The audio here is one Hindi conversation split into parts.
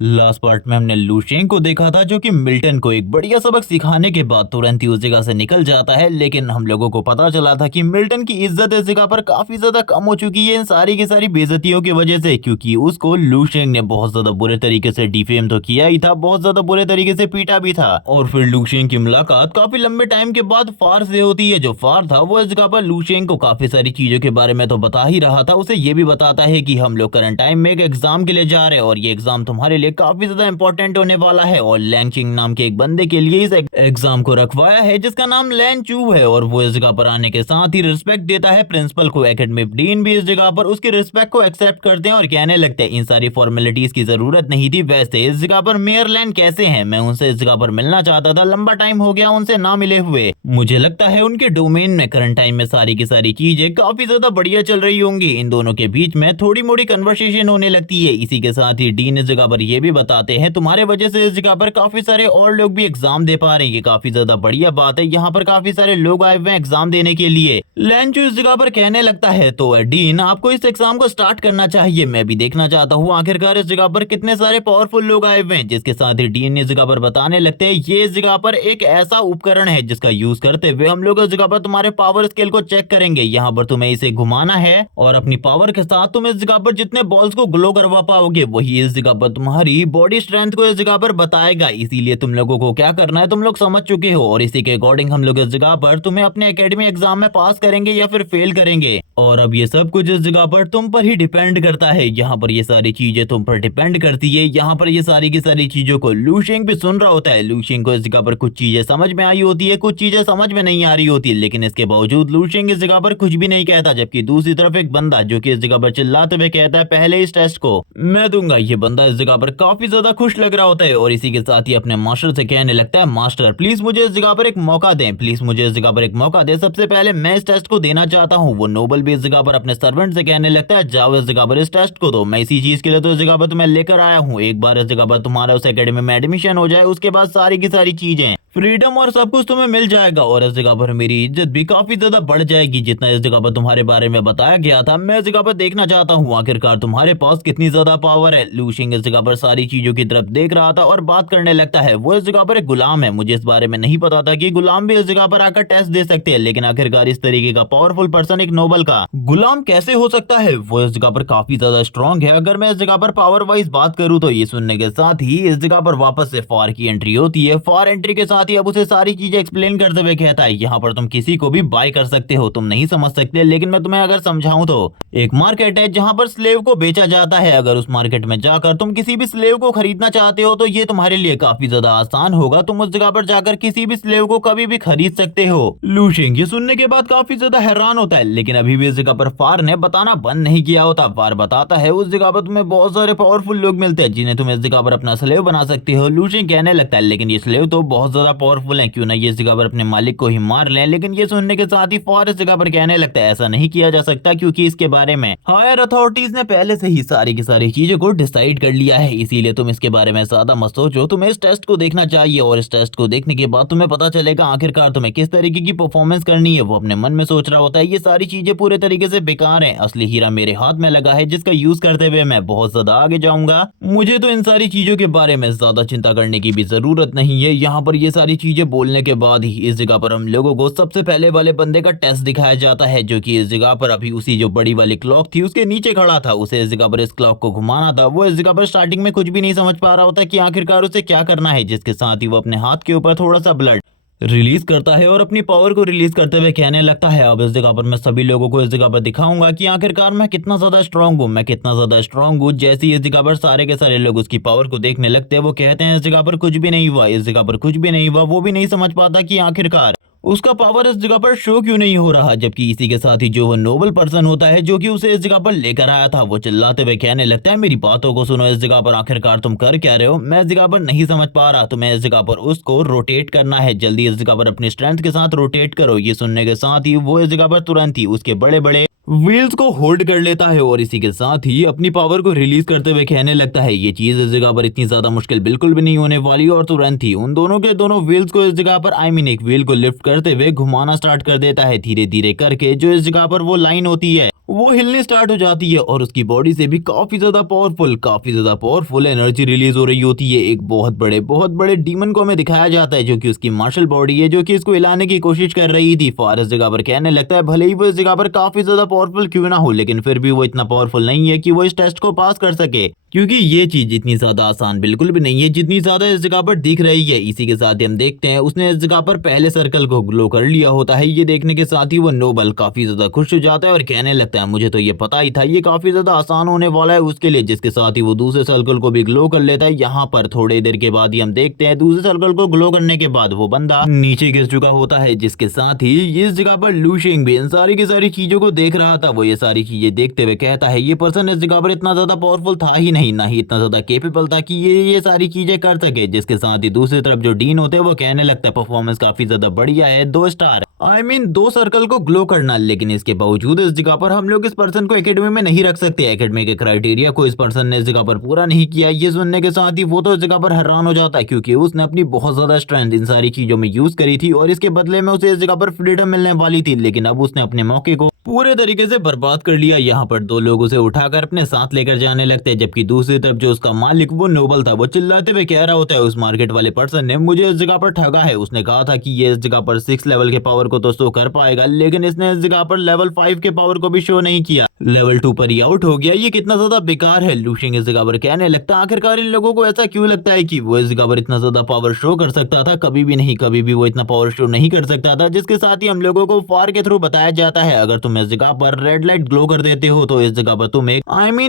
लास्ट पार्ट में हमने लूशेन को देखा था जो कि मिल्टन को एक बढ़िया सबक सिखाने के बाद तुरंत ही उस जगह से निकल जाता है, लेकिन हम लोगों को पता चला था कि मिल्टन की इज्जत इस जगह पर काफी ज्यादा कम हो चुकी है इन सारी की सारी बेइज्जतियों की वजह से, क्योंकि उसको लूशेन ने बहुत ज्यादा बुरे तरीके से डिफेम तो किया ही था, बहुत ज्यादा बुरे तरीके से पीटा भी था। और फिर लूशेन की मुलाकात काफी लंबे टाइम के बाद फार से होती है। जो फार था वो इस जगह पर लूशेन को काफी सारी चीजों के बारे में तो बता ही रहा था, उसे ये भी बताता है कि हम लोग करंट टाइम में एक एग्जाम के लिए जा रहे हैं और ये एग्जाम तुम्हारे लिए काफी ज्यादा इंपॉर्टेंट होने वाला है। और लैंगचिंग नाम के एक बंदे के लिए इस एग्जाम को रखवाया है जिसका नाम लैन चू है। और वो इस जगह पर आने के साथ ही रिस्पेक्ट देता है प्रिंसिपल को। एकेडमिक डीन भी इस जगह पर उसकी रिस्पेक्ट को एक्सेप्ट करते हैं और कहने लगते हैं इन सारी फॉर्मेलिटीज की जरूरत नहीं थी। वैसे इस जगह पर मेयर लैन कैसे हैं, मैं उनसे इस जगह पर मिलना चाहता था, लंबा टाइम हो गया उनसे ना मिले हुए। मुझे लगता है उनके डोमेन में करंट टाइम में सारी की सारी चीजें काफी ज्यादा बढ़िया चल रही होंगी। इन दोनों के बीच में थोड़ी मोड़ी कन्वर्सेशन होने लगती है। इसी के साथ ही डीन इस जगह पर ये भी बताते हैं तुम्हारे वजह से इस जगह पर काफी सारे और लोग भी एग्जाम दे पा रहे हैं, ये काफी ज्यादा बढ़िया बात है। यहाँ पर काफी सारे लोग आए हुए हैं एग्जाम देने के लिए। लेंचू इस जगह पर कहने लगता है तो डीन आपको इस एग्जाम को स्टार्ट करना चाहिए, मैं भी देखना चाहता हूँ आखिरकार इस जगह पर कितने सारे पावरफुल लोग आए हुए हैं। जिसके साथ ही डीन इस जगह पर बताने लगते हैं ये इस जगह पर एक ऐसा उपकरण है जिसका यूज करते हुए हम लोग इस जगह पर तुम्हारे पावर स्केल को चेक करेंगे। यहाँ पर तुम्हें इसे घुमाना है और अपनी पावर के साथ तुम इस जगह पर जितने बॉल्स को ग्लो करवा पाओगे वही इस जगह पर तुम्हारी बॉडी स्ट्रेंथ को इस जगह पर बताएगा। इसीलिए तुम लोगों को क्या करना है तुम लोग समझ चुके हो और इसी के अकॉर्डिंग हम लोग इस जगह पर तुम्हें अपने एकेडमी एग्जाम में पास करेंगे या फिर फेल करेंगे। और अब ये सब कुछ इस जगह पर तुम पर ही डिपेंड करता है। यहाँ पर ये सारी चीजें तुम पर डिपेंड करती है। यहाँ पर ये सारी की सारी चीजों को लूशेंग भी सुन रहा होता है। लूशेंग को इस जगह पर कुछ चीजें समझ में आई होती है, कुछ चीजें समझ में नहीं आ रही होती, लेकिन इसके बावजूद लूशेंग इस जगह पर कुछ भी नहीं कहता। जबकि दूसरी तरफ एक बंदा जो कि इस जगह पर चिल्लाते हुए कहता है पहले इस टेस्ट को मैं दूंगा, ये बंदा इस जगह पर काफी ज्यादा खुश लग रहा होता है और इसी के साथ ही अपने मास्टर से कहने लगता है मास्टर प्लीज मुझे इस जगह पर एक मौका दें, प्लीज मुझे इस जगह पर एक मौका दें, सबसे पहले मैं इस टेस्ट को देना चाहता हूँ। वो नोबल भी इस जगह पर अपने सर्वेंट से कहने लगता है जाओ इस जगह पर इस टेस्ट को दो, मैं इसी चीज के लिए तो इस जगह पर तुम्हें लेकर आया हूँ। एक बार इस जगह पर तुम्हारा उस एकेडमी में एडमिशन हो जाए उसके बाद सारी की सारी चीजें फ्रीडम और सब कुछ तुम्हें मिल जाएगा और इस जगह पर मेरी इज्जत भी काफी ज्यादा बढ़ जाएगी। जितना इस जगह पर तुम्हारे बारे में बताया गया था मैं इस जगह पर देखना चाहता हूँ आखिरकार तुम्हारे पास कितनी ज्यादा पावर है। लूशिंग इस जगह पर सारी चीजों की तरफ देख रहा था और बात करने लगता है वो इस जगह पर एक गुलाम है। मुझे इस बारे में नहीं पता था कि गुलाम भी इस जगह पर आकर टेस्ट दे सकते हैं, लेकिन आखिरकार इस तरीके का पावरफुल पर्सन एक नोबल का गुलाम कैसे हो सकता है। वो इस जगह पर काफी ज्यादा स्ट्रॉन्ग है। अगर मैं इस जगह पर पावर वाइज बात करूँ तो ये सुनने के साथ ही इस जगह पर वापस से फार की एंट्री होती है। फार एंट्री के साथ ही अब उसे सारी चीजें एक्सप्लेन करते हुए कहता है यहाँ पर तुम किसी को भी बाय कर सकते हो, तुम नहीं समझ सकते, लेकिन मैं तुम्हें अगर समझाऊं तो एक मार्केट है जहां पर स्लेव को बेचा जाता है। अगर उस मार्केट में जाकर तुम किसी भी स्लेव को खरीदना चाहते हो तो ये तुम्हारे लिए काफी ज्यादा आसान होगा। तुम उस जगह पर जाकर किसी भी स्लेव को कभी भी खरीद सकते हो। लूशिंग ये सुनने के बाद काफी ज्यादा हैरान होता है, लेकिन अभी भी इस जगह पर फार ने बताना बंद नहीं किया होता। फार बताता है उस जगह पर तुम्हें बहुत सारे पावरफुल लोग मिलते हैं जिन्हें तुम इस जगह पर अपना स्लेव बना सकते हो। लूशिंग कहने लगता है लेकिन ये स्लेव तो बहुत ज्यादा पावरफुल है, क्यों ना ये इस जगह पर अपने मालिक को ही मार लें। लेकिन ये सुनने के साथ ही फार इस जगह पर कहने लगता है ऐसा नहीं किया जा सकता क्योंकि इसके बारे में हायर अथॉरिटीज ने पहले से ही सारी की सारी चीजों को डिसाइड कर लिया है, इसीलिए तुम इसके बारे में ज्यादा मत सोचो। तुम्हें इस टेस्ट को देखना चाहिए और इस टेस्ट को देखने के बाद तुम्हें पता चलेगा आखिरकार तुम्हें किस तरीके की परफॉर्मेंस करनी है। वो अपने मन में सोच रहा होता है ये सारी चीजें पूरे तरीके से बेकार हैं, असली हीरा मेरे हाथ में लगा है जिसका यूज करते हुए मैं बहुत ज्यादा आगे जाऊंगा। मुझे तो इन सारी चीजों के बारे में ज्यादा चिंता करने की भी जरूरत नहीं है। यहाँ पर ये सारी चीजें बोलने के बाद ही इस जगह पर हम लोगों को सबसे पहले वाले बंदे का टेस्ट दिखाया जाता है जो कि इस जगह पर अभी उसी जो बड़ी वाली क्लॉक थी उसके नीचे खड़ा था। उसे इस जगह पर इस क्लॉक को घुमाना था। वो इस जगह पर स्टार्टिंग में कुछ भी नहीं समझ पा रहा होता कि आखिरकार उसे क्या करना है, जिसके साथ ही वो अपने हाथ के ऊपर थोड़ा सा ब्लड रिलीज करता है और अपनी पावर को रिलीज करते हुए कहने लगता है अब इस जगह पर मैं सभी लोगों को इस जगह पर दिखाऊंगा कि आखिरकार मैं कितना ज्यादा स्ट्रांग हूँ, मैं कितना ज्यादा स्ट्रांग हूँ। जैसे ही इस जगह पर सारे के सारे लोग उसकी पावर को देखने लगते हैं वो कहते हैं इस जगह पर कुछ भी नहीं हुआ, इस जगह पर कुछ भी नहीं हुआ। वो भी नहीं समझ पाता कि आखिरकार उसका पावर इस जगह पर शो क्यों नहीं हो रहा। जबकि इसी के साथ ही जो वो नोबल पर्सन होता है जो कि उसे इस जगह पर लेकर आया था वो चिल्लाते हुए कहने लगता है मेरी बातों को सुनो, इस जगह पर आखिरकार तुम कर क्या रहे हो, मैं इस जगह पर नहीं समझ पा रहा। तुम्हें इस जगह पर उसको रोटेट करना है, जल्दी इस जगह पर अपनी स्ट्रेंथ के साथ रोटेट करो। ये सुनने के साथ ही वो इस जगह पर तुरंत ही उसके बड़े बड़े व्हील्स को होल्ड कर लेता है और इसी के साथ ही अपनी पावर को रिलीज करते हुए कहने लगता है ये चीज इस जगह पर इतनी ज्यादा मुश्किल बिल्कुल भी नहीं होने वाली। और तुरंत ही उन दोनों के दोनों व्हील्स को इस जगह पर एक व्हील को लिफ्ट करते हुए घुमाना स्टार्ट कर देता है धीरे धीरे करके। जो इस जगह पर वो लाइन होती है वो हिलनी स्टार्ट हो जाती है और उसकी बॉडी से भी काफी ज्यादा पावरफुल एनर्जी रिलीज हो रही होती है। एक बहुत बड़े डीमन को हमें दिखाया जाता है जो कि उसकी मार्शल बॉडी है, जो कि इसको हिलाने की कोशिश कर रही थी। फार इस जगह पर कहने लगता है भले ही वो इस जगह पर काफी ज्यादा पावरफुल क्यों ना हो, लेकिन फिर भी वो इतना पावरफुल नहीं है कि वो इस टेस्ट को पास कर सके, क्योंकि ये चीज इतनी ज्यादा आसान बिल्कुल भी नहीं है जितनी ज्यादा इस जगह पर दिख रही है। इसी के साथ ही हम देखते हैं उसने इस जगह पर पहले सर्कल को ग्लो कर लिया होता है। ये देखने के साथ ही वो नोबल काफी ज्यादा खुश हो जाता है और कहने लगता है मुझे तो ये पता ही था, ये काफी ज्यादा आसान होने वाला है उसके लिए। जिसके साथ ही वो दूसरे सर्कल को भी ग्लो कर लेता है। यहाँ पर थोड़ी देर के बाद ही हम देखते हैं दूसरे सर्कल को ग्लो करने के बाद वो बंदा नीचे गिर चुका होता है। जिसके साथ ही इस जगह पर लू शिंग भी इन सारी की सारी चीजों को देख रहा था। वो ये सारी चीजें देखते हुए कहता है ये पर्सन इस जगह पर इतना ज्यादा पावरफुल था ही नहीं, ना ही इतना ज्यादा केपेबल था कि ये सारी चीजें कर सके। जिसके साथ ही दूसरी तरफ जो डीन होते हैं वो कहने लगता है परफॉर्मेंस काफी ज्यादा बढ़िया है, 2 स्टार। I mean, 2 सर्कल को ग्लो करना, लेकिन इसके बावजूद इस जगह पर हम लोग इस पर्सन को एकेडमी में नहीं रख सकते। एकेडमी के क्राइटेरिया को इस पर्सन ने इस जगह पर पूरा नहीं किया। ये सुनने के साथ ही वो तो इस जगह पर हैरान हो जाता है, क्योंकि उसने अपनी बहुत ज्यादा स्ट्रेंथ इन सारी चीजों में यूज करी थी और इसके बदले में उसे इस जगह पर फ्रीडम मिलने वाली थी। लेकिन अब उसने अपने मौके को पूरे तरीके से बर्बाद कर लिया। यहाँ पर 2 लोग उसे उठाकर अपने साथ लेकर जाने लगते हैं, जबकि दूसरी तरफ जो उसका मालिक वो नोबल था वो चिल्लाते हुए कह रहा होता है उस मार्केट वाले पर्सन ने मुझे इस जगह पर ठगा है। उसने कहा था कि ये इस जगह पर 6 लेवल के पावर को तो शो कर पाएगा, लेकिन इसने इस जगह पर लेवल 5 के पावर को भी शो नहीं किया, लेवल 2 पर ही आउट हो गया। ये कितना ज्यादा बेकार है। लू शिंग इस जगह पर कहने लगता है आखिरकार इन लोगों को ऐसा क्यों लगता है कि वो इस जगह पर इतना ज्यादा पावर शो कर सकता था। कभी भी नहीं, कभी भी वो इतना पावर शो नहीं कर सकता था। जिसके साथ ही हम लोगों को फार के थ्रू बताया जाता है अगर तुम इस जगह पर रेड लाइट ग्लो कर देते हो तो इस जगह पर तुम एक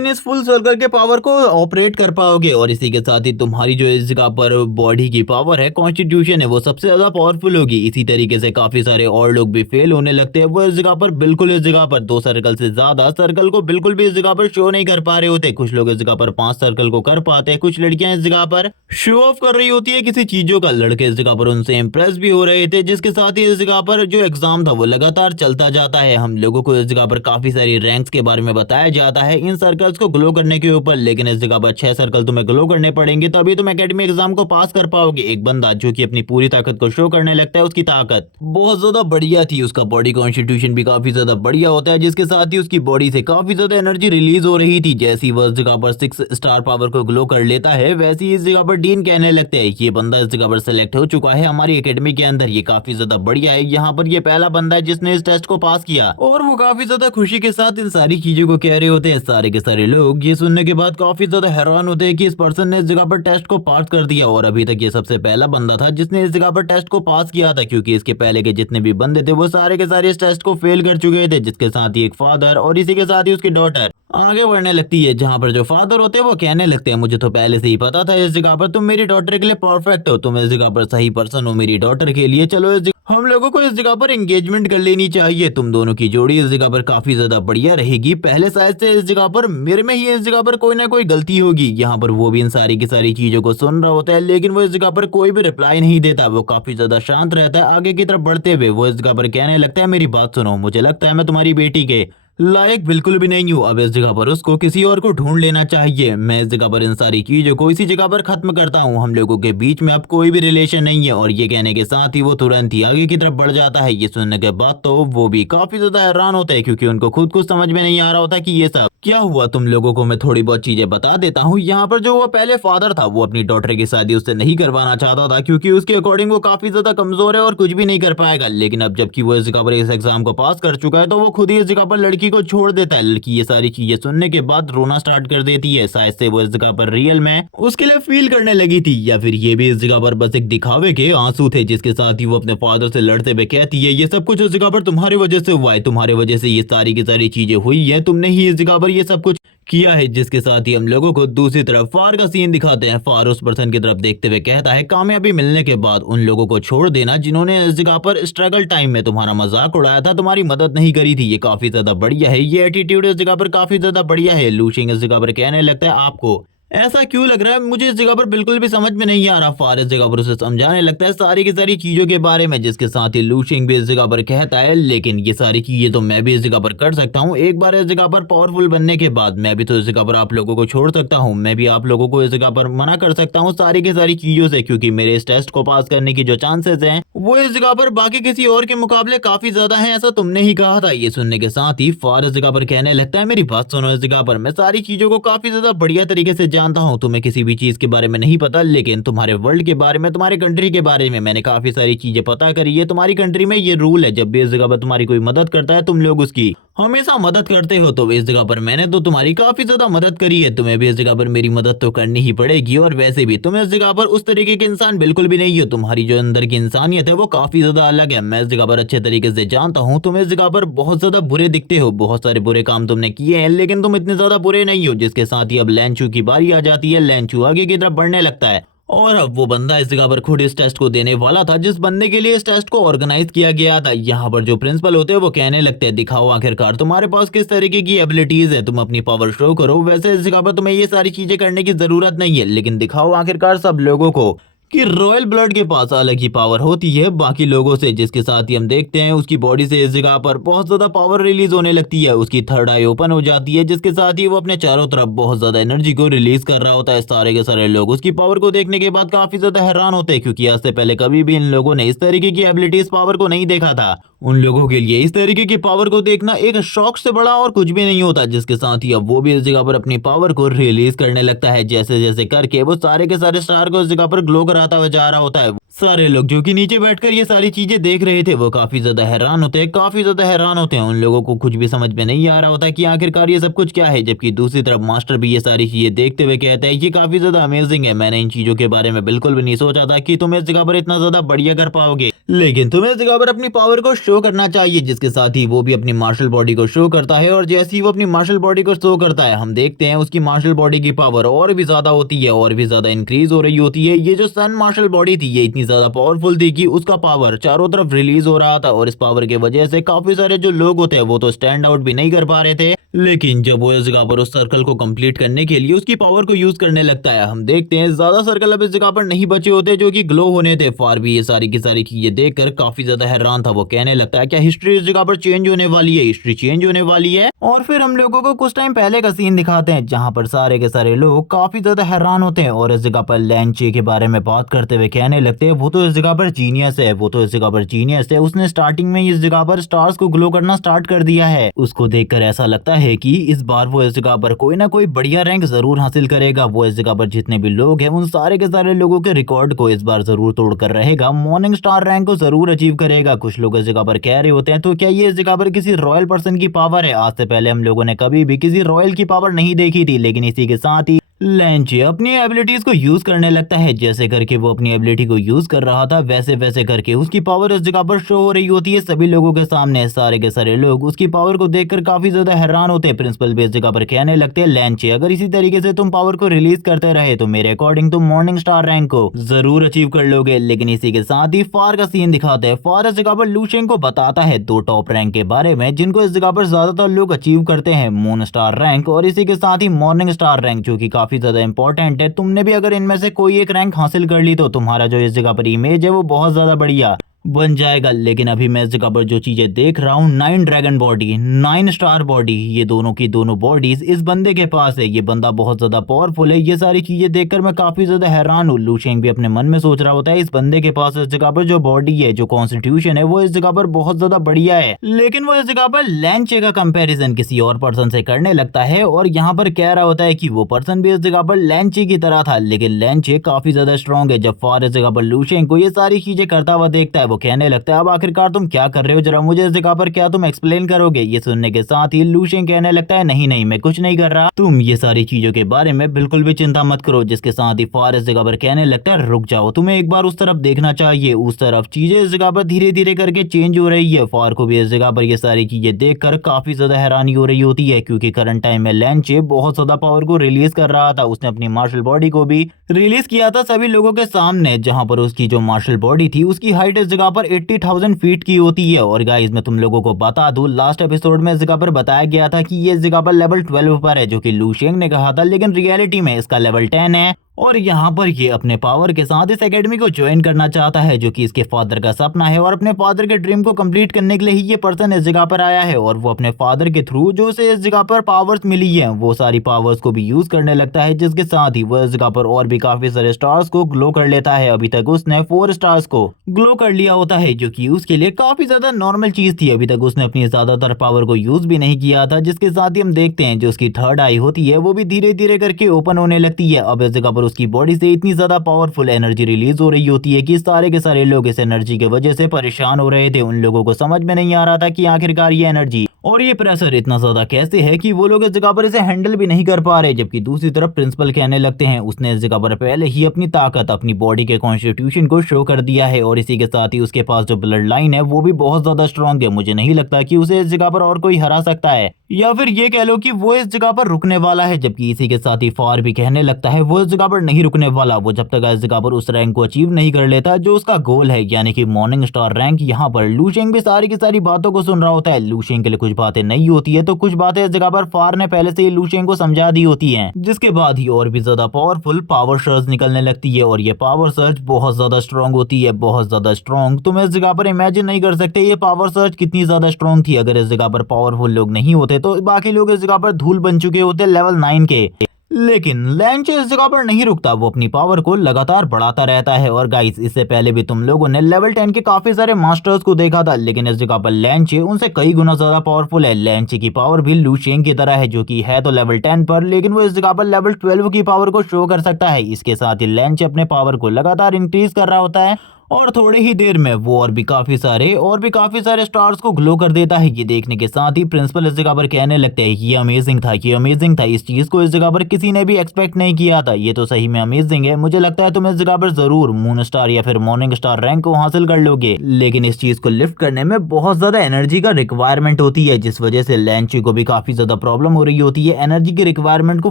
इस फुल सर्कल के पावर को ऑपरेट कर पाओगे। और इसी के साथ ही तुम्हारी जो इस जगह पर बॉडी की पावर है, कॉन्स्टिट्यूशन है, वो सबसे ज्यादा पावरफुल होगी। इसी तरीके से काफी सारे और लोग भी फेल होने लगते हैं। वो इस जगह पर बिल्कुल इस जगह पर 2 सर्कल से ज्यादा सर्कल को बिल्कुल भी इस जगह पर शो नहीं कर पा रहे होते। कुछ लोग इस जगह पर 5 सर्कल को कर पाते हैं। कुछ लड़कियां इस जगह पर शो ऑफ कर रही होती है किसी चीजों का। लड़के इस जगह पर उनसे इंप्रेस भी हो रहे थे। जिसके साथ ही इस जगह पर जो एग्जाम था वो लगातार चलता जाता है। हम लोगों को इस जगह पर काफी सारी रैंक्स के बारे में बताया जाता है इन सर्कल्स को ग्लो करने के ऊपर। लेकिन इस जगह पर 6 सर्कल तुम्हें ग्लो करने पड़ेंगे तभी तुम एकेडमी एग्जाम को पास कर पाओगे। एक बंदा जो कि अपनी पूरी ताकत को शो करने लगता है, उसकी ताकत बहुत ज्यादा बढ़िया थी, उसका बॉडी कॉन्स्टिट्यूशन भी काफी ज्यादा बढ़िया होता है। जिसके साथ ही उसकी बॉडी से काफी ज्यादा एनर्जी रिलीज हो रही थी। जैसे ही वह इस जगह पर 6 स्टार पावर को ग्लो कर लेता है, वैसे ही इस जगह पर डीन कहने लगते हैं ये बंदा इस जगह पर सिलेक्ट हो चुका है हमारी एकेडमी के अंदर, ये काफी ज्यादा बढ़िया है। यहाँ पर ये पहला बंदा है जिसने इस टेस्ट को पास किया। और वो काफी ज्यादा खुशी के साथ इन सारी चीजों को कह रहे होते हैं। सारे के सारे लोग ये सुनने के बाद काफी ज्यादा हैरान होते हैं कि इस पर्सन ने इस जगह पर टेस्ट को पास कर दिया। और अभी तक ये सबसे पहला बंदा था जिसने इस जगह पर टेस्ट को पास किया था, क्योंकि इसके पहले के जितने भी बंदे थे वो सारे के सारे इस टेस्ट को फेल कर चुके थे। जिसके साथ ही एक फादर और इसी के साथ ही उसकी डॉटर आगे बढ़ने लगती है, जहाँ पर जो फादर होते हैं वो कहने लगते हैं मुझे तो पहले से ही पता था इस जगह पर तुम मेरी डॉटर के लिए परफेक्ट हो, तुम इस जगह पर सही पर्सन हो मेरी डॉटर के लिए। चलो हम लोगों को इस जगह पर एंगेजमेंट कर लेनी चाहिए। तुम दोनों की जोड़ी इस जगह पर काफी ज्यादा बढ़िया रहेगी। पहले शायद से इस जगह पर मेरे में ही इस जगह पर कोई ना कोई गलती होगी। यहाँ पर वो भी इन सारी की सारी चीजों को सुन रहा होता है, लेकिन वो इस जगह पर कोई भी रिप्लाई नहीं देता। वो काफी ज्यादा शांत रहता है। आगे की तरफ बढ़ते हुए वो इस जगह पर कहने लगता है मेरी बात सुनो, मुझे लगता है मैं तुम्हारी बेटी के लायक बिल्कुल भी नहीं हूँ। अब इस जगह पर उसको किसी और को ढूंढ लेना चाहिए। मैं इस जगह पर इन सारी चीजों को इसी जगह पर खत्म करता हूँ। हम लोगों के बीच में अब कोई भी रिलेशन नहीं है। और ये कहने के साथ ही वो तुरंत ही आगे की तरफ बढ़ जाता है। ये सुनने के बाद तो वो भी काफी ज्यादा हैरान होता है, क्योंकि उनको खुद कुछ समझ में नहीं आ रहा होता कि ये सब क्या हुआ। तुम लोगों को मैं थोड़ी बहुत चीजें बता देता हूँ। यहाँ पर जो वो पहले फादर था वो अपनी डॉटर की शादी उससे नहीं करवाना चाहता था, क्योंकि उसके अकॉर्डिंग वो काफी ज्यादा कमजोर है और कुछ भी नहीं कर पाएगा। लेकिन अब जबकि वो इस जगह पर इस एग्जाम को पास कर चुका है तो वो खुद ही इस जगह पर लड़की को छोड़ देता है। लड़की ये सारी चीजें सुनने के बाद रोना स्टार्ट कर देती है। शायद से वो इस जगह पर रियल में उसके लिए फील करने लगी थी, या फिर ये भी इस जगह पर बस एक दिखावे के आंसू थे। जिसके साथ ही वो अपने फादर से लड़ते हुए कहती है ये सब कुछ इस जगह पर तुम्हारी वजह से हुआ है, तुम्हारी वजह से ये सारी की सारी चीजें हुई है, तुमने ही इस जगह पर ये सब कुछ किया है। जिसके साथ ही हम लोगों को दूसरी तरफ फार का सीन दिखाते हैं। फार उस पर्सन की तरफ देखते हुए कहता है कामयाबी मिलने के बाद उन लोगों को छोड़ देना जिन्होंने इस जगह पर स्ट्रगल टाइम में तुम्हारा मजाक उड़ाया था, तुम्हारी मदद नहीं करी थी। ये काफी ज्यादा बढ़िया है। ये एटीट्यूड इस जगह पर काफी ज्यादा बढ़िया है। लू शिंग इस जगह पर कहने लगता है आपको ऐसा क्यों लग रहा है? मुझे इस जगह पर बिल्कुल भी समझ में नहीं आ रहा। फार इस जगह पर उसे समझाने लगता है सारी की सारी चीजों के बारे में, जिसके साथ ही लू शेंग भी इस जगह पर कहता है लेकिन ये सारी चीजें तो मैं भी इस जगह पर कर सकता हूँ। एक बार इस जगह पर पावरफुल बनने के बाद मैं भी तो इस जगह पर आप लोगों को छोड़ सकता हूँ, मैं भी आप लोगों को इस जगह पर मना कर सकता हूँ सारी की सारी चीजों से, क्योंकि मेरे इस टेस्ट को पास करने की जो चांसेस हैं वो इस जगह पर बाकी किसी और के मुकाबले काफी ज्यादा है, ऐसा तुमने ही कहा था। ये सुनने के साथ ही फार इस जगह पर कहने लगता है मेरी बात सुनो, इस जगह पर मैं सारी चीजों को काफी ज्यादा बढ़िया तरीके से जानता हूँ। तुम्हें किसी भी चीज के बारे में नहीं पता, लेकिन तुम्हारे वर्ल्ड के बारे में, तुम्हारे कंट्री के बारे में मैंने काफी सारी चीजें पता करी है। तुम्हारी कंट्री में ये रूल है, जब भी इस जगह पर तुम्हारी कोई मदद करता है तुम लोग उसकी हमेशा मदद करते हो। तो इस जगह पर मैंने तो तुम्हारी काफी ज्यादा मदद करी है, तुम्हें भी इस जगह पर मेरी मदद तो करनी ही पड़ेगी। और वैसे भी तुम इस जगह पर उस तरीके के इंसान बिल्कुल भी नहीं हो, तुम्हारी जो अंदर की इंसानियत है वो काफी ज्यादा अलग है। मैं इस जगह पर अच्छे तरीके से जानता हूँ, तुम इस जगह पर बहुत ज्यादा बुरे दिखते हो, बहुत सारे बुरे काम तुमने किए हैं, लेकिन तुम इतने ज्यादा बुरे नहीं हो। जिसके साथ ही अब लैंचू की बारी आ जाती है। लैंचू आगे की तरफ बढ़ने लगता है और अब वो बंदा इस जगह पर खुद इस टेस्ट को देने वाला था, जिस बंदे के लिए इस टेस्ट को ऑर्गेनाइज किया गया था। यहाँ पर जो प्रिंसिपल होते हैं वो कहने लगते हैं दिखाओ आखिरकार तुम्हारे पास किस तरीके की एबिलिटीज है, तुम अपनी पावर शो करो। वैसे इस जगह पर तुम्हें ये सारी चीजें करने की जरूरत नहीं है, लेकिन दिखाओ आखिरकार सब लोगों को कि रॉयल ब्लड के पास अलग ही पावर होती है बाकी लोगों से। जिसके साथ ही हम देखते हैं उसकी बॉडी से इस जगह पर बहुत ज्यादा पावर रिलीज होने लगती है, उसकी थर्ड आई ओपन हो जाती है, जिसके साथ ही वो अपने चारों तरफ बहुत ज्यादा एनर्जी को रिलीज कर रहा होता है। सारे के सारे लोग उसकी पावर को देखने के बाद काफी ज्यादा हैरान होते हैं, क्योंकि आज से पहले कभी भी इन लोगों ने इस तरीके की एबिलिटीज पावर को नहीं देखा था। उन लोगों के लिए इस तरीके की पावर को देखना एक शौक से बड़ा और कुछ भी नहीं होता। जिसके साथ ही अब वो भी इस जगह पर अपनी पावर को रिलीज करने लगता है, जैसे जैसे करके वो सारे के सारे स्टार को इस जगह पर ग्लो कराता हुआ जा रहा होता है। सारे लोग जो कि नीचे बैठकर ये सारी चीजें देख रहे थे वो काफी ज्यादा हैरान होते हैं, काफी ज्यादा हैरान होते हैं। उन लोगों को कुछ भी समझ में नहीं आ रहा होता कि आखिरकार ये सब कुछ क्या है, जबकि दूसरी तरफ मास्टर भी ये सारी चीजें देखते हुए कहते हैं ये काफी ज्यादा अमेजिंग है, मैंने इन चीजों के बारे में बिल्कुल भी नहीं सोचा था कि तुम इस जगह पर इतना ज्यादा बढ़िया कर पाओगे, लेकिन तुम्हें इस जगह पर अपनी पावर को शो करना चाहिए। जिसके साथ ही वो भी अपनी मार्शल बॉडी को शो करता है, और जैसे ही वो अपनी मार्शल बॉडी को शो करता है हम देखते हैं उसकी मार्शल बॉडी की पावर और भी ज्यादा होती है, और भी ज्यादा इंक्रीज हो रही होती है। ये जो सन मार्शल बॉडी थी ये इतनी ज्यादा पावरफुल थी कि उसका पावर चारों तरफ रिलीज हो रहा था, और इस पावर की वजह से काफी सारे जो लोग होते हैं वो तो स्टैंड आउट भी नहीं कर पा रहे थे। लेकिन जब वो इस जगह पर उस सर्कल को कंप्लीट करने के लिए उसकी पावर को यूज करने लगता है हम देखते हैं ज्यादा सर्कल अब इस जगह पर नहीं बचे होते जो कि ग्लो होने थे। फार भी ये सारी की सारी चीजें देखकर काफी ज्यादा हैरान था, वो कहने लगता है क्या हिस्ट्री इस जगह पर चेंज होने वाली है, हिस्ट्री चेंज होने वाली है। और फिर हम लोगों को कुछ टाइम पहले का सीन दिखाते हैं जहाँ पर सारे के सारे लोग काफी ज्यादा हैरान होते हैं और इस जगह पर लैंचे के बारे में बात करते हुए कहने लगते हैं वो तो इस जगह पर जीनियस है, वो तो इस जगह पर जीनियस है, उसने स्टार्टिंग में इस जगह पर स्टार्स को ग्लो करना स्टार्ट कर दिया है। उसको देखकर ऐसा लगता है कि इस बार वो इस जगह पर कोई ना कोई बढ़िया रैंक जरूर हासिल करेगा। वो इस जगह पर जितने भी लोग हैं उन सारे के सारे लोगों के रिकॉर्ड को इस बार जरूर तोड़ कर रहेगा, मॉर्निंग स्टार रैंक को जरूर अचीव करेगा। कुछ लोग इस जगह पर कह रहे होते हैं तो क्या ये इस जगह पर किसी रॉयल पर्सन की पावर है? आज से पहले हम लोगों ने कभी भी किसी रॉयल की पावर नहीं देखी थी, लेकिन इसी के साथ ही लैंचे अपनी एबिलिटीज को यूज करने लगता है। जैसे करके वो अपनी एबिलिटी को यूज कर रहा था वैसे वैसे करके उसकी पावर इस जगह पर शो हो रही होती है सभी लोगों के सामने। सारे के सारे लोग उसकी पावर को देखकर काफी ज्यादा हैरान होते हैं। प्रिंसिपल भी इस जगह पर कहने लगते हैं लैंचे अगर इसी तरीके से तुम पावर को रिलीज करते रहे तो मेरे अकॉर्डिंग तुम मॉर्निंग स्टार रैंक को जरूर अचीव कर लोगे। लेकिन इसी के साथ ही फार का सीन दिखाते हैं। फार इस जगह पर लू शेंग को बताता है दो टॉप रैंक के बारे में जिनको इस जगह पर ज्यादातर लोग अचीव करते हैं, मून स्टार रैंक और इसी के साथ ही मॉर्निंग स्टार रैंक, जो कि काफी ज्यादा इंपॉर्टेंट है। तुमने भी अगर इनमें से कोई एक रैंक हासिल कर ली तो तुम्हारा जो इस जगह पर इमेज है वो बहुत ज्यादा बढ़िया बन जाएगा। लेकिन अभी मैं इस जगह पर जो चीजें देख रहा हूँ 9 ड्रैगन बॉडी 9 स्टार बॉडी, ये दोनों की दोनों बॉडीज इस बंदे के पास है। ये बंदा बहुत ज्यादा पावरफुल है। ये सारी चीजें देखकर मैं काफी ज्यादा हैरान हूँ। लू शेंग भी अपने मन में सोच रहा होता है इस बंदे के पास इस जगह पर जो बॉडी है, जो कॉन्स्टिट्यूशन है वो इस जगह पर बहुत ज्यादा बढ़िया है। लेकिन वो इस जगह पर लैंचे का कंपेरिजन किसी और पर्सन से करने लगता है और यहाँ पर कह रहा होता है कि वो पर्सन भी इस जगह पर लैंचे की तरह था, लेकिन लैंचे काफी ज्यादा स्ट्रॉन्ग है। जब फार इस जगह पर लू शेंग को ये सारी चीजें करता हुआ देखता है वो कहने लगता है अब आखिरकार तुम क्या कर रहे हो, जरा मुझे इस जगह पर क्या तुम एक्सप्लेन करोगे? ये सुनने के साथ ही लू शेंग कहने लगता है नहीं नहीं मैं कुछ नहीं कर रहा, तुम ये सारी चीजों के बारे में बिल्कुल भी चिंता मत करो। जिसके साथ ही फार इस जगह पर कहने लगता है रुक जाओ, तुम्हें एक बार उस तरफ देखना चाहिए, उस तरफ चीजें इस जगह पर धीरे धीरे करके चेंज हो रही है। फार को भी इस जगह पर ये सारी चीजें देखकर काफी ज्यादा हैरानी हो रही होती है, क्योंकि करंट टाइम में लैंचे बहुत ज्यादा पावर को रिलीज कर रहा था। उसने अपनी मार्शल बॉडी को भी रिलीज किया था सभी लोगों के सामने, जहां पर उसकी जो मार्शल बॉडी थी उसकी हाइट इस जगह जगह पर 80,000 फीट की होती है। और गाइस मैं तुम लोगों को बता दूं, लास्ट एपिसोड में इस जगह पर बताया गया था कि ये जगह पर लेवल 12 पर है, जो कि लू शेंग ने कहा था, लेकिन रियलिटी में इसका लेवल 10 है। और यहाँ पर ये अपने पावर के साथ इस एकेडमी को ज्वाइन करना चाहता है, जो कि इसके फादर का सपना है। और अपने फादर के ड्रीम को कंप्लीट करने के लिए ही ये पर्सन इस जगह पर आया है। और वो अपने फादर के थ्रू जो उसे इस जगह पर पावर्स मिली है, वो सारी पावर्स को भी यूज करने लगता है, जिसके साथ ही वो इस जगह पर और भी काफी सारे स्टार्स को ग्लो कर लेता है। अभी तक उसने 4 स्टार्स को ग्लो कर लिया होता है, जो कि उसके लिए काफी ज्यादा नॉर्मल चीज थी। अभी तक उसने अपनी ज्यादातर पावर को यूज भी नहीं किया था, जिसके साथ ही हम देखते हैं जो उसकी थर्ड आई होती है वो भी धीरे धीरे करके ओपन होने लगती है। अब इस जगह पर उसकी बॉडी से इतनी ज्यादा पावरफुल एनर्जी रिलीज हो रही होती है कि सारे के सारे लोग इस एनर्जी की वजह से परेशान हो रहे थे। उन लोगों को समझ में नहीं आ रहा था कि आखिरकार ये एनर्जी और ये प्रेशर इतना ज्यादा कैसे है कि वो लोग इस जगह पर इसे हैंडल भी नहीं कर पा रहे। जबकि दूसरी तरफ प्रिंसिपल कहने लगते हैं उसने इस जगह पर पहले ही अपनी ताकत, अपनी बॉडी के कॉन्स्टिट्यूशन को शो कर दिया है। और इसी के साथ ही उसके पास जो ब्लड लाइन है वो भी बहुत ज्यादा स्ट्रांग है। मुझे नहीं लगता कि उसे इस जगह पर और कोई हरा सकता है, या फिर ये कह लो कि वो इस जगह पर रुकने वाला है। जबकि इसी के साथ ही फार भी कहने लगता है वो इस जगह पर नहीं रुकने वाला। वो जब तक इस जगह पर उस रैंक को अचीव नहीं कर लेता जो उसका गोल है, यानी कि मॉर्निंग स्टार रैंक। यहाँ पर लू शेंग भी सारी की सारी बातों को सुन रहा होता है। लू शेंग के लिए कुछ बातें नहीं होती है, तो कुछ बातें इस जगह पर फार ने पहले से ही लू शेंग को समझा दी होती है, जिसके बाद ही और भी ज्यादा पावरफुल पावर सर्ज निकलने लगती है। और ये पावर सर्ज बहुत ज्यादा स्ट्रॉन्ग होती है, बहुत ज्यादा स्ट्रॉन्ग। तुम इस जगह पर इमेजिन नहीं कर सकते ये पावर सर्ज कितनी ज्यादा स्ट्रॉन्ग थी। अगर इस जगह पर पावरफुल लोग नहीं होते तो बाकी लोग इस जगह पर धूल बन चुके होते लेवल 9 के। लेकिन लैंचे इस जगह पर नहीं रुकता, वो अपनी पावर को लगातार बढ़ाता रहता है। और गाइस इससे पहले भी तुम लोगों ने लेवल 10 के काफी सारे मास्टर्स को देखा था, लेकिन इस जगह पर लैंचे उनसे कई गुना ज्यादा पावरफुल है। लैंचे की पावर भी लू शेंग की तरह है, जो कि है तो लेवल 10 पर, लेकिन वो इस जगह पर लेवल 12 की पावर को शो कर सकता है। इसके साथ ही लैंचे अपने पावर को लगातार इंक्रीज कर रहा होता है, और थोड़े ही देर में वो और भी काफी सारे स्टार्स को ग्लो कर देता है। ये देखने के साथ ही प्रिंसिपल इस जगह पर कहने लगते हैं ये अमेजिंग था, ये अमेजिंग था। इस चीज को इस जगह पर किसी ने भी एक्सपेक्ट नहीं किया था। ये तो सही में अमेजिंग है। मुझे लगता है तुम इस जगह पर जरूर मून स्टार या फिर मॉर्निंग स्टार रैंक को हासिल कर लोगे, लेकिन इस चीज को लिफ्ट करने में बहुत ज्यादा एनर्जी का रिक्वायरमेंट होती है, जिस वजह से लैंची को भी काफी ज्यादा प्रॉब्लम हो रही होती है। एनर्जी की रिक्वायरमेंट को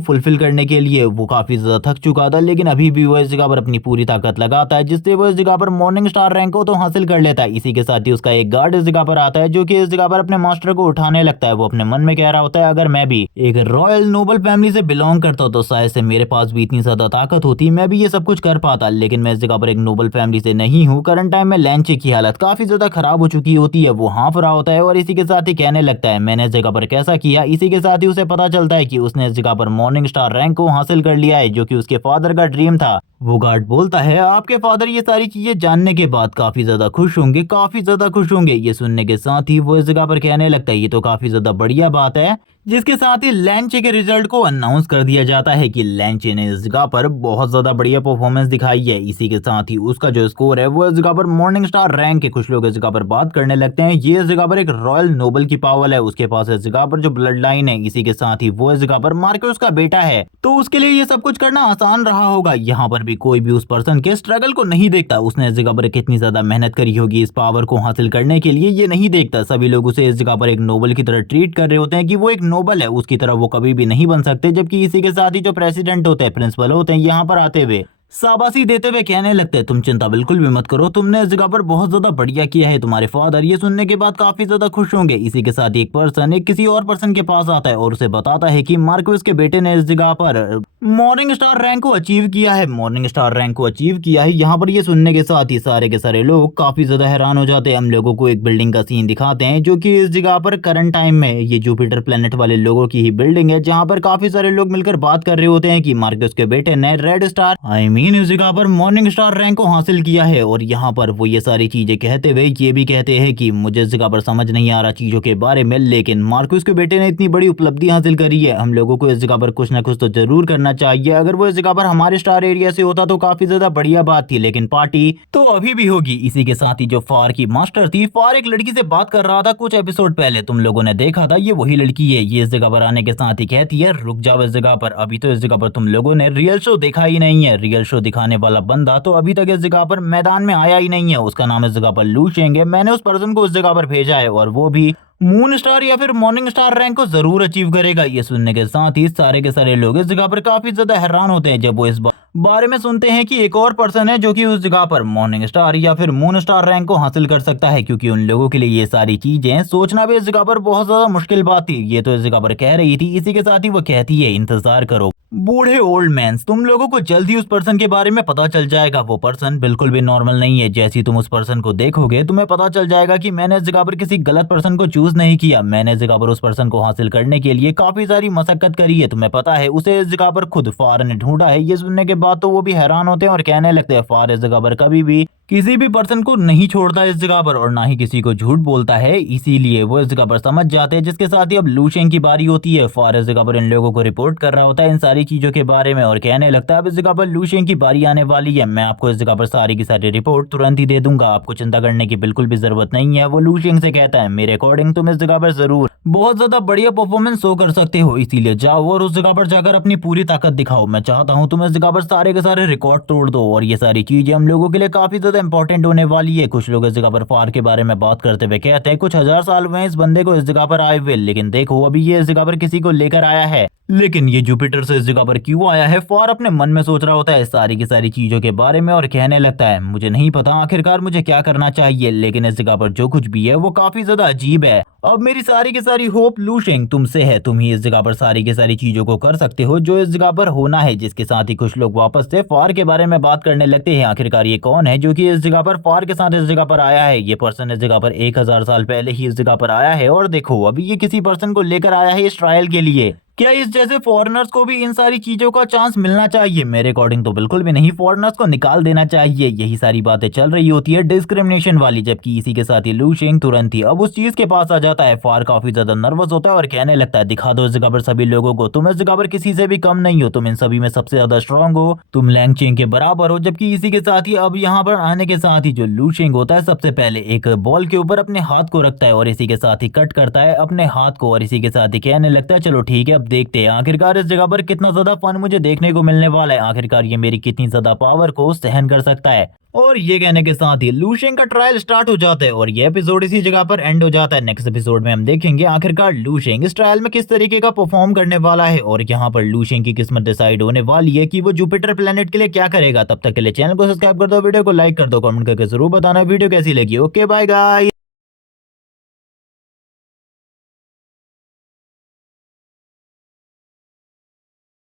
फुलफिल करने के लिए वो काफी ज्यादा थक चुका था, लेकिन अभी भी वो इस जगह पर अपनी पूरी ताकत लगाता है, जिससे वो इस जगह पर मॉर्निंग स्टार रैंक को तो हासिल कर लेता है। इसी के साथ ही उसका एक गार्ड इस जगह पर आता है, जो कि इस जगह पर अपने मास्टर को उठाने लगता है। वो अपने मन में कह रहा होता है अगर मैं भी एक रॉयल नोबल फैमिली से बिलोंग करता तो शायद से मेरे पास भी इतनी ज्यादा ताकत होती, मैं भी ये सब कुछ कर पाता। लेकिन मैं इस जगह पर एक नोबल फैमिली से नहीं हूँ। करंट टाइम में लैंचे की हालत काफी ज्यादा खराब हो चुकी होती है। वो हाँफ रहा होता है और इसी के साथ ही कहने लगता है मैंने इस जगह पर कैसा किया। इसी के साथ ही उसे पता चलता है कि उसने इस जगह पर मॉर्निंग स्टार रैंक को हासिल कर लिया है, जो कि उसके फादर का ड्रीम था। वो गार्ड बोलता है आपके फादर ये सारी चीजें जानने के बाद काफी ज्यादा खुश होंगे, काफी ज्यादा खुश होंगे। ये सुनने के साथ ही वो इस जगह पर कहने लगता है ये तो काफी ज्यादा बढ़िया बात है, जिसके साथ ही लैंचे के रिजल्ट को अनाउंस कर दिया जाता है कि लैंचे ने इस जगह पर बहुत ज्यादा बढ़िया परफॉर्मेंस दिखाई है। इसी के साथ ही उसका जो स्कोर है वो इस जगह पर मॉर्निंग स्टार रैंक के कुछ लोग इस जगह पर बात करने लगते हैं। ये इस जगह पर एक रॉयल नोबल की पावर है, उसके पास इस जगह पर जो ब्लड लाइन है। इसी के साथ ही वो इस जगह पर मार्क्यूस का बेटा है, तो उसके लिए ये सब कुछ करना आसान रहा होगा। यहाँ पर भी कोई भी उस पर्सन के स्ट्रगल को नहीं देखता, उसने इस जगह पर कितनी ज्यादा मेहनत करी होगी इस पावर को हासिल करने के लिए, ये नहीं देखता। सभी लोग उसे इस जगह पर एक नोबल की तरह ट्रीट कर रहे होते हैं कि वो एक नोबल है, उसकी तरह वो कभी भी नहीं बन सकते। जबकि इसी के साथ ही जो प्रेसिडेंट होते हैं, प्रिंसिपल होते हैं, यहाँ पर आते हुए शाबाशी देते हुए कहने लगते हैं तुम चिंता बिल्कुल भी मत करो, तुमने इस जगह पर बहुत ज्यादा बढ़िया किया है। तुम्हारे फादर ये सुनने के बाद काफी ज्यादा खुश होंगे। इसी के साथ एक पर्सन एक किसी और पर्सन के पास आता है और उसे बताता है कि मार्क्यूस के बेटे ने इस जगह पर मॉर्निंग स्टार रैंक को अचीव किया है, मॉर्निंग स्टार रैंक को अचीव किया है। यहाँ पर ये सुनने के साथ ही सारे के सारे लोग काफी ज्यादा हैरान हो जाते हैं। हम लोगों को एक बिल्डिंग का सीन दिखाते हैं, जो कि इस जगह पर करंट टाइम में ये जुपिटर प्लेनेट वाले लोगों की ही बिल्डिंग है, जहाँ पर काफी सारे लोग मिलकर बात कर रहे होते हैं कि मार्क्यूस के बेटे ने रेड स्टार इस जगह पर मॉर्निंग स्टार रैंक को हासिल किया है। और यहाँ पर वो ये सारी चीजें कहते हुए ये भी कहते हैं कि मुझे इस जगह पर समझ नहीं आ रहा चीजों के बारे में, लेकिन मार्क्यूस के बेटे ने इतनी बड़ी उपलब्धि हासिल करी है, हम लोगों को इस जगह पर कुछ ना कुछ तो जरूर करना चाहिए। अगर वो इस जगह पर हमारे स्टार एरिया से होता तो काफी ज्यादा बढ़िया बात थी, लेकिन पार्टी तो अभी भी होगी। इसी के साथ ही जो फार की मास्टर थी, फार एक लड़की से बात कर रहा था कुछ एपिसोड पहले, तुम लोगों ने देखा था, ये वही लड़की है। ये इस जगह पर आने के साथ ही कहती है रुक जाओ इस जगह पर, अभी तो इस जगह पर तुम लोगों ने रियल शो देखा ही नहीं है। रियल शो दिखाने वाला बंदा तो अभी तक इस जगह पर मैदान में आया ही नहीं है, उसका नाम इस जगह पर लू शेंग है। मैंने उस पर्सन को उस जगह पर भेजा है और वो भी मून स्टार या फिर मॉर्निंग स्टार रैंक को जरूर अचीव करेगा। ये सुनने के साथ ही सारे के सारे लोग इस जगह पर काफी ज्यादा हैरान होते हैं जब वो इस बात बारे में सुनते हैं कि एक और पर्सन है जो कि उस जगह पर मॉर्निंग स्टार या फिर मून स्टार रैंक को हासिल कर सकता है, क्योंकि उन लोगों के लिए ये सारी चीजें सोचना भी इस जगह पर बहुत ज्यादा मुश्किल बात थी। ये तो इस जगह पर कह रही थी, इसी के साथ ही वो कहती है इंतजार करो बूढ़े ओल्ड मैन, तुम लोगों को जल्दी उस पर्सन के बारे में पता चल जाएगा। वो पर्सन बिल्कुल भी नॉर्मल नहीं है। जैसे ही तुम उस पर्सन को देखोगे तुम्हें पता चल जाएगा कि मैंने इस जगह पर किसी गलत पर्सन को चूज नहीं किया। मैंने इस जगह पर उस पर्सन को हासिल करने के लिए काफी सारी मशक्कत करी है। तुम्हें पता है उसे इस जगह पर खुद फार ने ढूंढा है। ये सुनने के बाद तो वो भी हैरान होते हैं और कहने लगते हैं फार इस जगह पर कभी भी किसी भी पर्सन को नहीं छोड़ता इस जगह पर और ना ही किसी को झूठ बोलता है, इसीलिए वो इस जगह पर समझ जाते हैं। जिसके साथ ही अब लूशेंग की बारी होती है। फार इस जगह पर इन लोगों को रिपोर्ट कर रहा होता है इन सारी चीजों के बारे में और कहने लगता है अब इस जगह पर लूशेंग की बारी आने वाली है। मैं आपको इस जगह पर सारी की सारी रिपोर्ट तुरंत ही दे दूंगा, आपको चिंता करने की बिल्कुल भी जरूरत नहीं है। वो लूशेंग से कहता है मेरे अकॉर्डिंग तुम इस जगह पर जरूर बहुत ज्यादा बढ़िया परफॉर्मेंस शो कर सकते हो, इसीलिए जाओ और उस जगह पर जाकर अपनी पूरी ताकत दिखाओ। मैं चाहता हूँ तुम इस जगह पर सारे के सारे रिकॉर्ड तोड़ दो और ये सारी चीजें हम लोगों के लिए काफी ज्यादा इंपॉर्टेंट होने वाली है। कुछ लोग इस जगह पर फार के बारे में बात करते हुए कहते हैं कुछ हजार साल हुए इस बंदे को इस जगह पर आए हुए, लेकिन देखो अभी ये इस जगह पर किसी को लेकर आया है। लेकिन ये जुपिटर से इस जगह पर क्यों आया है? फार अपने मन में सोच रहा होता है सारी की सारी चीजों के बारे में और कहने लगता है मुझे नहीं पता आखिरकार मुझे क्या करना चाहिए, लेकिन इस जगह पर जो कुछ भी है वो काफी ज्यादा अजीब है। अब मेरी सारी की सारी होप लूशेंग तुमसे है, तुम ही इस जगह पर सारी की सारी चीजों को कर सकते हो जो इस जगह पर होना है। जिसके साथ ही कुछ लोग वापस से फार के बारे में बात करने लगते हैं। आखिरकार ये कौन है जो कि इस जगह पर फार के साथ इस जगह पर आया है? ये पर्सन इस जगह पर 1000 साल पहले ही इस जगह पर आया है और देखो अभी ये किसी पर्सन को लेकर आया है इस ट्रायल के लिए। क्या इस जैसे फॉरेनर्स को भी इन सारी चीजों का चांस मिलना चाहिए? मेरे अकॉर्डिंग तो बिल्कुल भी नहीं, फॉरेनर्स को निकाल देना चाहिए। यही सारी बातें चल रही होती है डिस्क्रिमिनेशन वाली, जबकि इसी के साथ ही लूशेंग तुरंत ही अब उस चीज के पास आ जाता है। फार काफी ज्यादा नर्वस होता है और कहने लगता है दिखा दो इस जगह पर सभी लोगों को, तुम इस जगह पर किसी से भी कम नहीं हो, तुम इन सभी में सबसे ज्यादा स्ट्रांग हो, तुम लैंगचेंग के बराबर हो। जबकि इसी के साथ ही अब यहाँ पर आने के साथ ही जो लूशेंग होता है सबसे पहले एक बॉल के ऊपर अपने हाथ को रखता है और इसी के साथ ही कट करता है अपने हाथ को और इसी के साथ ही कहने लगता है चलो ठीक है अब देखते हैं आखिरकार इस जगह पर कितना ज्यादा फन मुझे देखने को मिलने वाला है, आखिरकार ये मेरी कितनी ज्यादा पावर को सहन कर सकता है। और ये कहने के साथ ही लूशेंग का ट्रायल स्टार्ट हो जाता है और ये एपिसोड इसी जगह पर एंड हो जाता है। नेक्स्ट एपिसोड में हम देखेंगे आखिरकार लूशेंग इस ट्रायल में किस तरीके का परफॉर्म करने वाला है और यहाँ पर लूशेंग की किस्मत डिसाइड होने वाली है कि वो जुपिटर प्लेनेट के लिए क्या करेगा। तब तक के लिए चैनल को सब्सक्राइब कर दो, वीडियो को लाइक कर दो, कमेंट करके जरूर बताना वीडियो कैसी लगी। Okay bye guys.